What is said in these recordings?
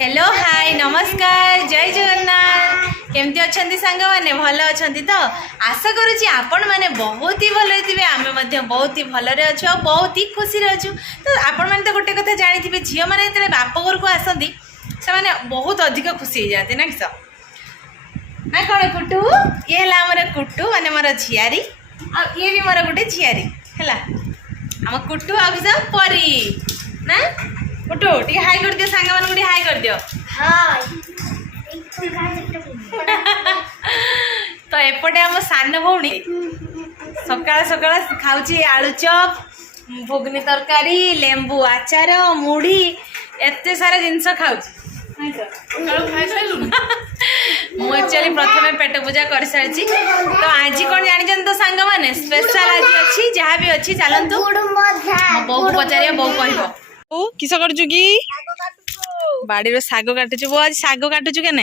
Hello hi नमस्कार जय जगन्नाथ केमती अच्छा सांग मैंने भल अच्छा तो आशा करुँच आपण मैंने बहुत ही भल थे आम बहुत ही भलरे अच्छु और बहुत ही खुशी अच्छु तो आपण मैंने तो गोटे कथा जानी थे झील मैंने जो बाप घर को आसती से बहुत अधिक खुशी हो जाते ना किस ना कौन कुटु ये है आमर कुटु माने मोर झियारी आ ये भी मोर गोटे झियारी है आम कुटु आ परी ना कुटु टे हाई कर दियो सांग मान गुडी हाई कर दियो तो एपटे आम सान भौणी सकाळ सकाळ खाऊची आलू चप भुगनी तरकारी लेंबू आचार मुढ़ी एते सारा जिनस खाऊची मुझे प्रथम पेट पूजा कर सारी तो आज कौन जानी तो सांग मैंने स्पेशल आज अच्छी जहाँ भी अच्छी चलतु बो को पचार बो कह किस करचु कि बाड़ी साग काटुचु बो आज साग काटुचु के ना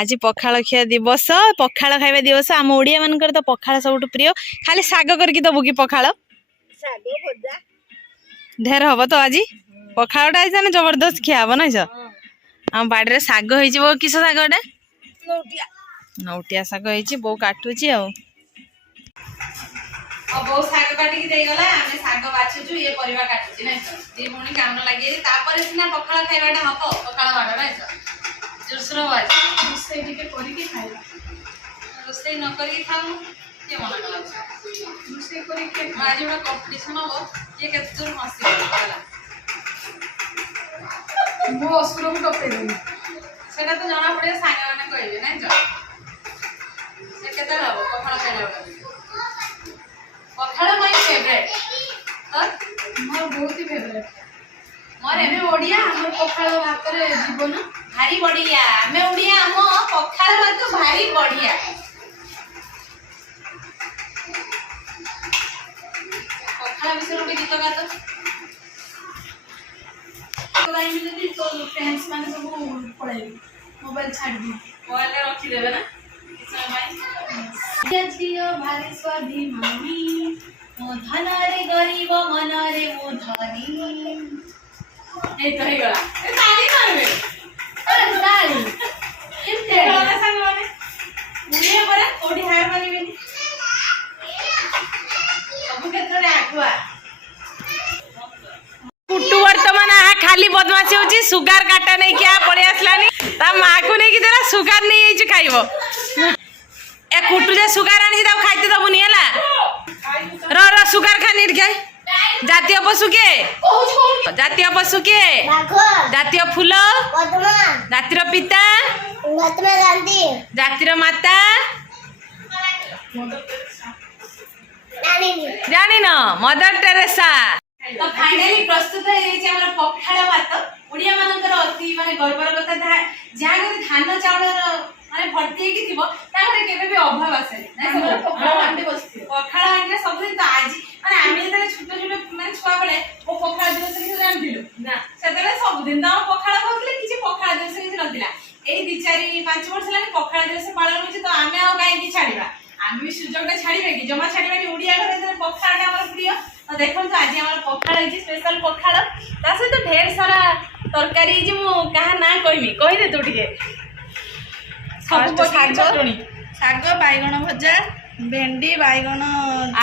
आज पखाल खिया दिवस पखाल खाइबा दिवस आम ओडिया मानकर तो पखाल सब प्रिय खाली साग करके दबु कि पखाल ढेर हम तो आज पखालटा आज ना जबरदस्त खिया हम ना आम बाड़ी साग हो किस सागटा नौटिया साग हो बो काटुची आ बहुत साग काटिकी देगला आमे साग बाछुछु ये परिवा काटुची नै दी भणी काम लागि तापर सिना पखाल खाइबाटा हको पखाल बाडा नै जुसरो बाज रुसै टिके करिके खाइबा रुसै न करिके खाऊ के मना कला रुसै करिके आज एउटा कम्पिटिसन हो ये केते जोर हसी होला मो असुरो को टपे दे सेटा तो जाना पड़े साग माने कहबे नै ज से केते हो पखाल खाइबा पखाल माय फेवरेट मोर बहुत ही फेवरेट मोर एमे ओडिया हमर पखाल भात रे जीवन भारी बढ़िया हमें ओडिया हम पखाल भात भारी बढ़िया पखाल विषय गोटे गीत गात तो गाइबे जदी तो फ्रेंड्स माने सब पळाई मोबाइल छाड़ दी मोबाइल रे रखी देबे ना झियो भारी स्वाभिमानी मो धन रे गरीब मन रे मो धनी ए तो हे गला ए ताली मारबे अरे ताली केते गला संग माने मुनिया पर कोडी हार मानिबे सब केते रे आठुआ कुट्टू वर्तमान आ खाली बदमाशी होची सुगार काटा नै क्या पळे आसलानी ता मा को नै कि तेरा सुगार नै आइछ खाइबो ए कुट्टू जे सुगार आनी ता खाइते दबुनी हला र सुगार खानी रे जातीय पशु के जातीय पशु के जातीय फूल जातिर पिता जातिर माता जानी न मदर टेरेसा तो फाइनली प्रस्तुत है जे हमर पखाल भात ओडिया मानकर अति माने गर्वर कथा जहाँ धान चाउल माने भर्ती की थिबो तारे केबे भी अभाव आसे नै सब पखाल हांडी बसथि पखाल हांडी सब दिन तो आज माने आमी जते छोटे छोटे माने छुआ बेले ओ पखाल दिवस के जान दिलु ना सेतले सब दिन तो पखाल बोलले किछि पखाल दिवस के नथिला एई 2-4-5 वर्ष लानी पखाल दिवस पालन होछि तो आमे आ गाय की छाड़ीबा आमी भी सुजोगटा छाड़ीबे कि जमा छाड़ीबानी ओडिया घरे पखाल हमर प्रिय तो देखो तो आज हमर पखाल है स्पेशल पखाल ता से तो ढेर सारा तरकारी जे मु कहा ना कहमी कहि दे तू ठीक शाग बैगण भजा भेंडी बैगण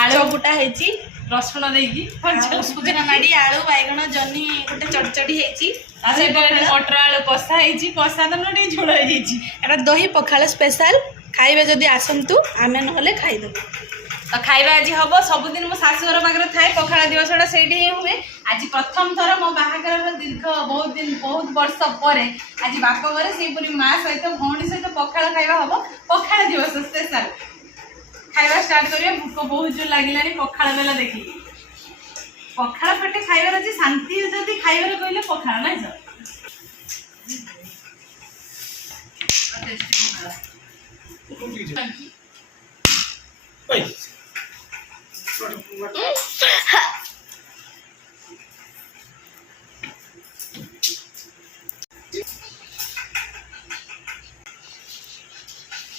आलू बुटा हेची रसुण देगी सुजना नाड़ी आलू बैगण जनी गोटे चढ़चड़ी हेची मटर आलू कषा हेची कषा तो नटे झोल हेची एटा दही पखाल स्पेशल खाइबे जदी आसंतु आमे नहले खाइदबु तो खाइबा आज हम सबुदिन मो शाशुघर पाखे थाए पखाल दिवसटा से हुए आज प्रथम थर मो बाहागर दीर्घ बहुत वर्ष पर आज बाप घर से माँ सहित भौणी सहित पखाल खाइबा हम पखाल दिवस स्पेशल खाइबा स्टार्ट करिया भूख बहुत जोर लागिलानी पखाल बेला देखी पखाल पेटे खाइबार अच्छे शांति जदि खाइबार कहले पखाल ना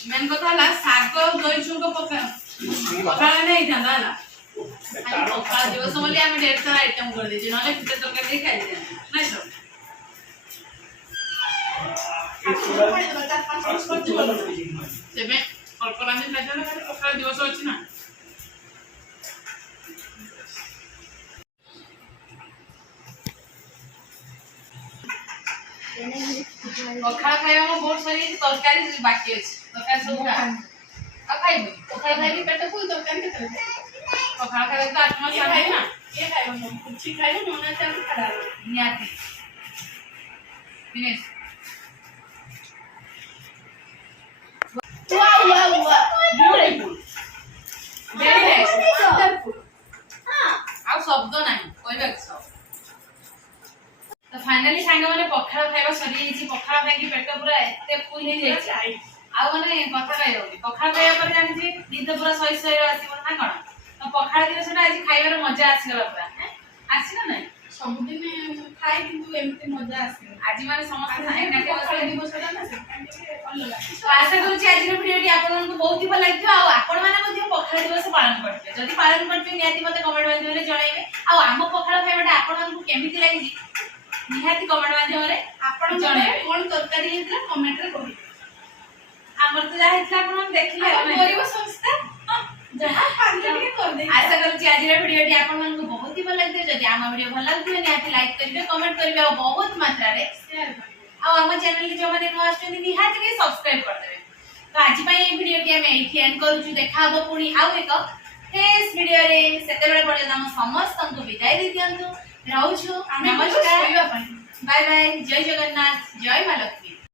मेन कथा ला साग दही छुंक पखाल नहीं था ना पखाल दिवस बोली आम ढेर सारा आइटम कर दीजिए ना तरकारी खाई ना ତେବେ କଳ୍ପନା ଦିନ ଖାଇଦେଲେ ପଖାଳ ଦିବସ ଅଛି ନା। ପଖାଳ ଖାଇବା ମୋ ବହୁତ ସରିଯାଇଛି, ତରକାରୀ ବାକି ଅଛି। ତରକାରୀ ସବୁ ଖା ଆଉ ଖାଇବୁ ପଖାଳ ଖାଇକି ପେଟ ଫୁଲ ତରକାରୀ କେତେବେଳେ ପଖାଳ ଖାଇବା ତ 8 ମାସ କିଏ ଖାଇବୁ ଖାଇବ ନା କିଏ ଖାଇବ କିଛି ଖାଇବ ମନେ ଅଛି ଆମେ ଖରାପ ନିହାତି ଫିନିଶ। ଆଉ ଶବ୍ଦ ନାହିଁ କହିବାକୁ ସବ। ତ ଫାଇନାଲି ସାଙ୍ଗମାନେ ପଖାଳ ଖାଇବା ସରିଯାଇଛି। ପଖାଳ ଖାଇକି ପେଟ ପୁରା ଏତେ ଫୁଲ ହେଇଯାଇଛି ଆଉ ମାନେ କଥା କହିହଉନି। ପଖାଳ ଖାଇବା ପରେ ଜାଣିଛି ନିଦ ପୁରା ଶହେ ଶହେରେ ଆସିବ ନା କଣ। ତ ପଖାଳ ଦିବସଟା ଆଜି ଖାଇବାର ମଜା ଆସିଗଲା ପୁରା। ଆସି ନା ନାଇଁ ସବୁଦିନ ଖାଏ କିନ୍ତୁ ଏମିତି ମଜା ଆସେନି। ଆଜି ମାନେ ସମସ୍ତେ ଏକାଠି ପଖାଳ ବସିଲେ। ଦିବସଟା ନା ସେଥିପାଇଁ ଅଲଗା। ତ ଆଶା କରୁଛି ଆଜିର ଭିଡ଼ିଓଟି ଆପଣମାନଙ୍କୁ ବହୁତ ଭଲ ଲାଗିଥିବ ଆଉ ଆପଣମାନେ ମଧ୍ୟ ପଖାଳ ଦିବସ ପାଳନ କରିଥିବେ। ଯଦି ପାଳନ କରିଥିବେ ନିହାତି ମୋତେ କମେଣ୍ଟ ମାଧ୍ୟମରେ ଜଣାଇବେ। ଆଉ ଆମ ପଖାଳ ଖାଇବାଟା ଆପଣମାନଙ୍କୁ କେମିତି ଲାଗିଛି ନିହାତି କମେଣ୍ଟ ମାଧ୍ୟମରେ ଆପଣ ଜଣାଇବେ। କଣ ତରକାରୀ ହେଇଥିଲା କମେଣ୍ଟରେ କହିବେ। ଆମର ତ ଯାହା ହେଇଥିଲା ଆପଣ ଦେଖିଲେ ଆଉ ନାଇଁ? ଗରିବ ସଂସ୍ଥା ଯାହା ପାରିଲେ ଟିକେ କରିଦେଇ। ଆଶା କରୁଛି ଆଜିର ଭିଡ଼ିଓଟି ଆପଣମାନଙ୍କୁ ବହୁତ ହି ଭଲ ଲାଗିଥିବ। ଯଦି ଆମ ଭିଡ଼ିଓ ଭଲ ଲାଗୁଥିବ ନିହାତି ଲାଇକ୍ କରିବେ, କମେଣ୍ଟ କରିବେ ଆଉ ବହୁତ ମାତ୍ରାରେ ସେୟାର କରିବେ। ଆଉ ଆମ ଚ୍ୟାନେଲରେ ଯୋଉମାନେ ନୂଆ ଆସୁଛନ୍ତି ନିହାତି ଟିକେ ସବସ୍କ୍ରାଇବ କରିଦେବେ। ତ ଆଜି ପାଇଁ এই ଭିଡ଼ିଓଟି ଆମେ ଏଇଠି ଏଣ୍ଡ କରୁଛୁ। ଦେଖା ହବ ପୁଣି ଆଉ ଏକ ଫ୍ରେଶ ଭିଡ଼ିଓରେ। ସେତେବେଳେ ପର୍ଯ୍ୟନ୍ତ ଆମ ସମସ୍ତଙ୍କୁ ବିଦାୟ ଦେଇ ଦିଅନ୍ତୁ। ରହୁଛୁ ଆମେ ନମସ୍କାର, ଶୋଇବା ପାଇଁ। ବାय ବାय, ଜୟ ଜଗନ୍ନାଥ, ଜୟ ମା ଲକ୍ଷ୍ମୀ।